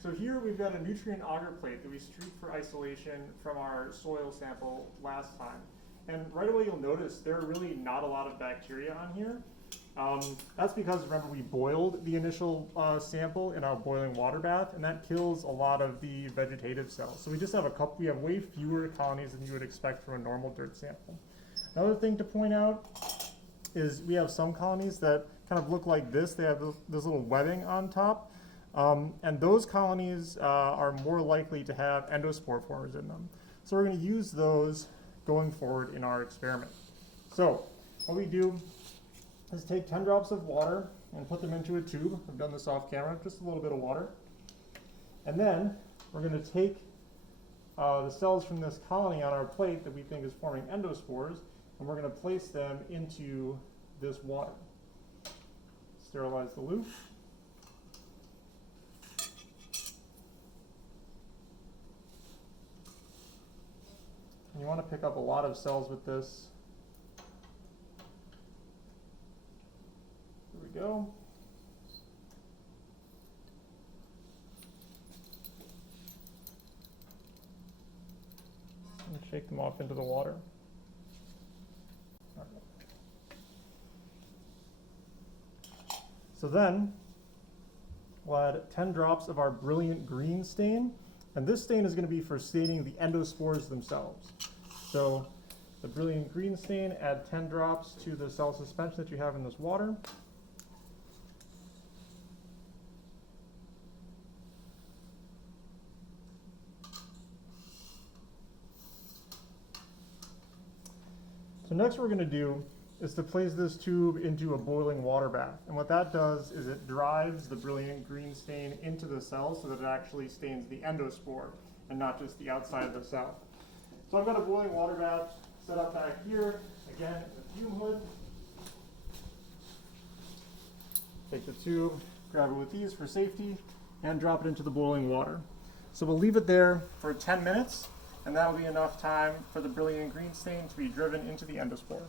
So here we've got a nutrient auger plate that we streaked for isolation from our soil sample last time. And right away you'll notice there are really not a lot of bacteria on here. That's because, remember, we boiled the initial sample in our boiling water bath, and that kills a lot of the vegetative cells. So we just have we have way fewer colonies than you would expect from a normal dirt sample. Another thing to point out is we have some colonies that kind of look like this. They have this little webbing on top. And those colonies are more likely to have endospore formers in them. So we're going to use those going forward in our experiment. So what we do is take 10 drops of water and put them into a tube. I've done this off camera, just a little bit of water. And then we're going to take the cells from this colony on our plate that we think is forming endospores, and we're going to place them into this water. Sterilize the loop. And you want to pick up a lot of cells with this. Here we go. And shake them off into the water. So then we'll add 10 drops of our brilliant green stain. And this stain is going to be for staining the endospores themselves. So the brilliant green stain, add 10 drops to the cell suspension that you have in this water. So next what we're going to do is to place this tube into a boiling water bath. And what that does is it drives the brilliant green stain into the cell so that it actually stains the endospore and not just the outside of the cell. So I've got a boiling water bath set up back here. Again, it's a fume hood. Take the tube, grab it with these for safety, and drop it into the boiling water. So we'll leave it there for 10 minutes, and that will be enough time for the brilliant green stain to be driven into the endospore.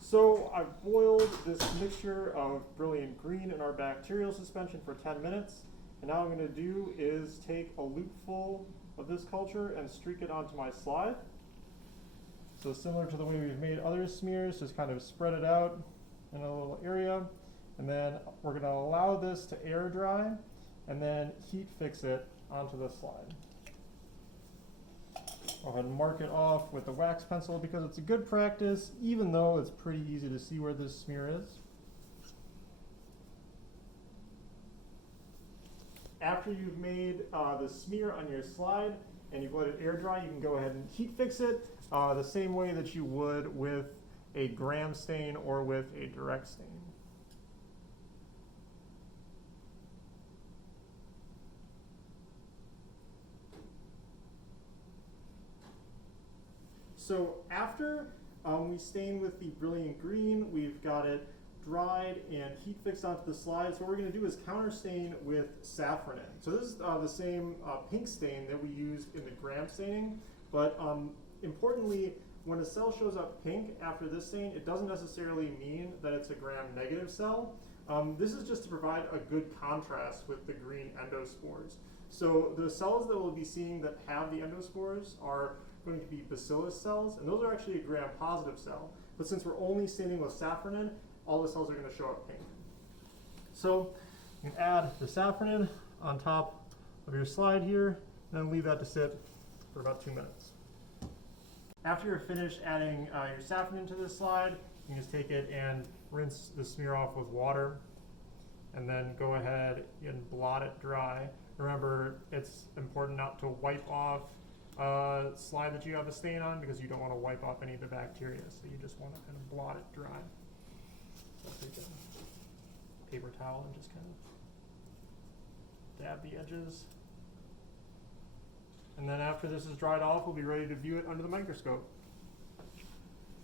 So I've boiled this mixture of brilliant green in our bacterial suspension for 10 minutes. And now what I'm going to do is take a loopful of this culture and streak it onto my slide. So similar to the way we've made other smears, just kind of spread it out in a little area. And then we're going to allow this to air dry and then heat fix it onto the slide. Go ahead and mark it off with a wax pencil because it's a good practice, even though it's pretty easy to see where this smear is. After you've made the smear on your slide and you've let it air dry, you can go ahead and heat fix it the same way that you would with a gram stain or with a direct stain. So after we stain with the brilliant green, we've got it dried and heat fixed onto the slide. So what we're going to do is counter stain with safranin. So this is the same pink stain that we used in the gram staining, but importantly, when a cell shows up pink after this stain, it doesn't necessarily mean that it's a gram negative cell. This is just to provide a good contrast with the green endospores. So the cells that we'll be seeing that have the endospores are going to be bacillus cells, and those are actually a gram positive cell. But since we're only staining with safranin, all the cells are going to show up pink. So you can add the safranin on top of your slide here, and then leave that to sit for about 2 minutes. After you're finished adding your safranin to this slide, you can just take it and rinse the smear off with water, and then go ahead and blot it dry. Remember, it's important not to wipe off a slide that you have a stain on because you don't want to wipe off any of the bacteria, so you just want to kind of blot it dry. So take a paper towel and just kind of dab the edges. And then after this is dried off, we'll be ready to view it under the microscope.